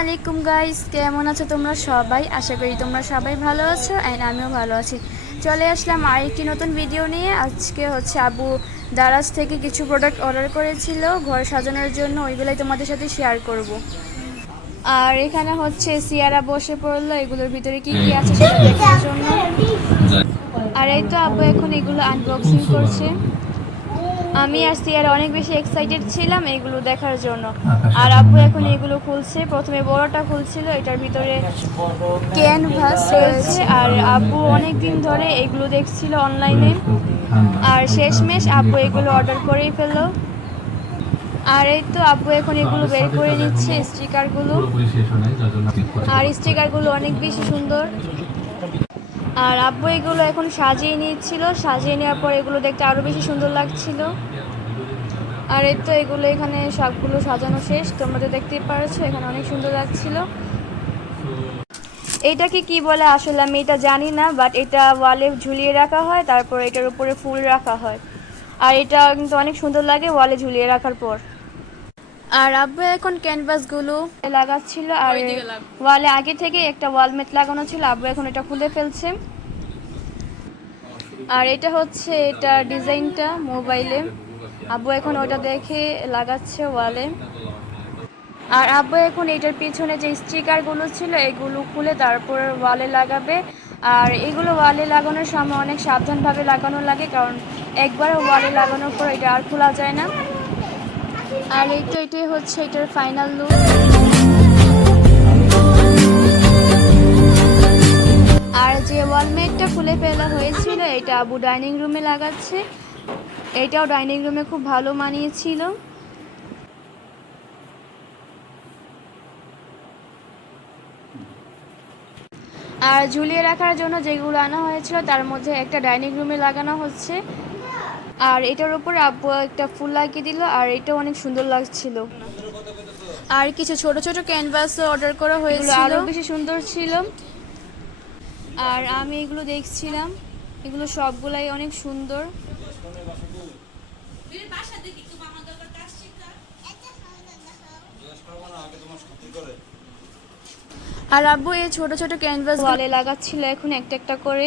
আলাইকুম গাইস, কেমন আছো তোমরা সবাই? আশা করি তোমরা সবাই ভালো আছো এন্ড আমিও ভালো আছি। চলে আসলাম আরেকটি নতুন ভিডিও নিয়ে। আজকে হচ্ছে আবু দারাজ থেকে কিছু প্রোডাক্ট অর্ডার করেছিল ঘর সাজানোর জন্য, ওইগুলাই তোমাদের সাথে শেয়ার করব। আর এখানে হচ্ছে সিয়ারা বসে পড়লো এগুলোর ভিতরে কি কি আছে সেটা দেখার জন্য। আর এই তো আব্বু এখন এগুলো আনবক্সিং করছে। আমি আর সিয়ারা অনেক বেশি এক্সাইটেড ছিলাম এগুলো দেখার জন্য। আর আব্বু এখন এগুলো খুলছে। প্রথমে বড়টা খুলছিল, এটার ভিতরে ক্যানভাস রয়েছে। আর আব্বু অনেক দিন ধরে এগুলো দেখছিল অনলাইনে, আর শেষমেশ আব্বু এগুলো অর্ডার করেই ফেললো। আর এই তো আব্বু এখন এগুলো বের করে নিচ্ছে স্টিকারগুলো। আর স্টিকারগুলো অনেক বেশি সুন্দর। আর আব্বু এগুলো এখন সাজিয়ে নিচ্ছিল, সাজিয়ে নেওয়ার পর এগুলো দেখতে আরও বেশি সুন্দর লাগছিল। আর এই তো এগুলো এখানে সবগুলো সাজানো শেষ, তোমরা তো দেখতেই পারছো এখানে অনেক সুন্দর লাগছিল। এইটাকে কি বলে আসলে আমি এটা জানি না, বাট এটা ওয়ালে ঝুলিয়ে রাখা হয়, তারপর এটার উপরে ফুল রাখা হয়। আর এটা কিন্তু অনেক সুন্দর লাগে ওয়ালে ঝুলিয়ে রাখার পর। আর আব্বু এখন ক্যানভাসগুলো লাগাচ্ছিল। আর ওয়ালে আগে থেকে একটা ওয়ালমেট লাগানো ছিল, আব্বু এখন এটা খুলে ফেলছে। আর এটা হচ্ছে এটা ডিজাইনটা মোবাইলে, আব্বু এখন ওটা দেখে লাগাচ্ছে ওয়ালে। আর আব্বু এখন এটার পিছনে যে স্টিকারগুলো ছিল এগুলো খুলে তারপর ওয়ালে লাগাবে। আর এগুলো ওয়ালে লাগানোর সময় অনেক সাবধানভাবে লাগানো লাগে, কারণ একবার ওয়ালে লাগানোর পর এটা আর খোলা যায় না। আর এই তো এটাই হচ্ছে এটার ফাইনাল লুক। আর যে ওয়ালমেটটা খুলে ফেলা হয়েছিল এটা আবু ডাইনিং রুমে লাগাচ্ছে। এটাও ডাইনিং রুমে খুব ভালো মানিয়েছিল। আর ঝুলিয়ে রাখার জন্য যেগুলো আনা হয়েছিল তার মধ্যে একটা ডাইনিং রুমে লাগানো হচ্ছে। আর এটার উপর আব্বু একটা ফুল লাগিয়ে দিল, আর এটা অনেক সুন্দর লাগছিল। আর কিছু ছোট ছোট ক্যানভাসও অর্ডার করা হয়েছিল, আরো বেশি সুন্দর ছিল। আর আমি এগুলো দেখছিলাম, এগুলো সবগুলাই অনেক সুন্দর। আর আব্বু এই ছোট ছোট ক্যানভাস ওয়ালে লাগাচ্ছিল এখন একটা একটা করে।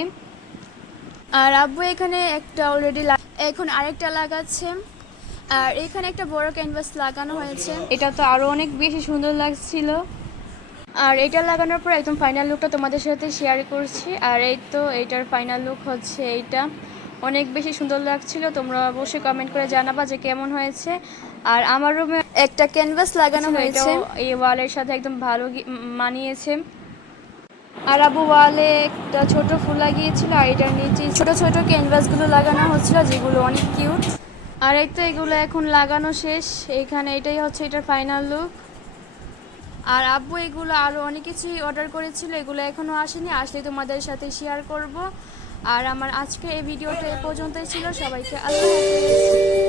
আর আব্বু এখানে একটা অলরেডি এখন আরেকটা লাগাচ্ছে। আর এখানে একটা বড় ক্যানভাস লাগানো হয়েছে, এটা তো আরো অনেক বেশি সুন্দর লাগছিল। আর এটা লাগানোর পর একদম ফাইনাল লুকটা তোমাদের সাথে শেয়ার করছি। আর এই তো এটার ফাইনাল লুক হচ্ছে এইটা, অনেক বেশি সুন্দর লাগছিল। তোমরা অবশ্যই কমেন্ট করে জানাবা যে কেমন হয়েছে। আর আমার রুমে একটা ক্যানভাস লাগানো হয়েছে, এই ওয়ালের সাথে একদম ভালো মানিয়েছে। আর আবু ওয়ালে একটা ছোট ফুল লাগিয়েছিল, আর এটার নিচে ছোট ছোট ক্যানভাসগুলো লাগানো হচ্ছিল যেগুলো অনেক কিউট। আর এই তো এগুলো এখন লাগানো শেষ এইখানে, এটাই হচ্ছে এটার ফাইনাল লুক। আর আব্বু এগুলো আরও অনেক কিছুই অর্ডার করেছিল, এগুলো এখনও আসেনি, আসলে তোমাদের সাথে শেয়ার করব। আর আমার আজকে এই ভিডিওটা এ পর্যন্তই ছিল। সবাইকে আল্লাহ হাফেজ।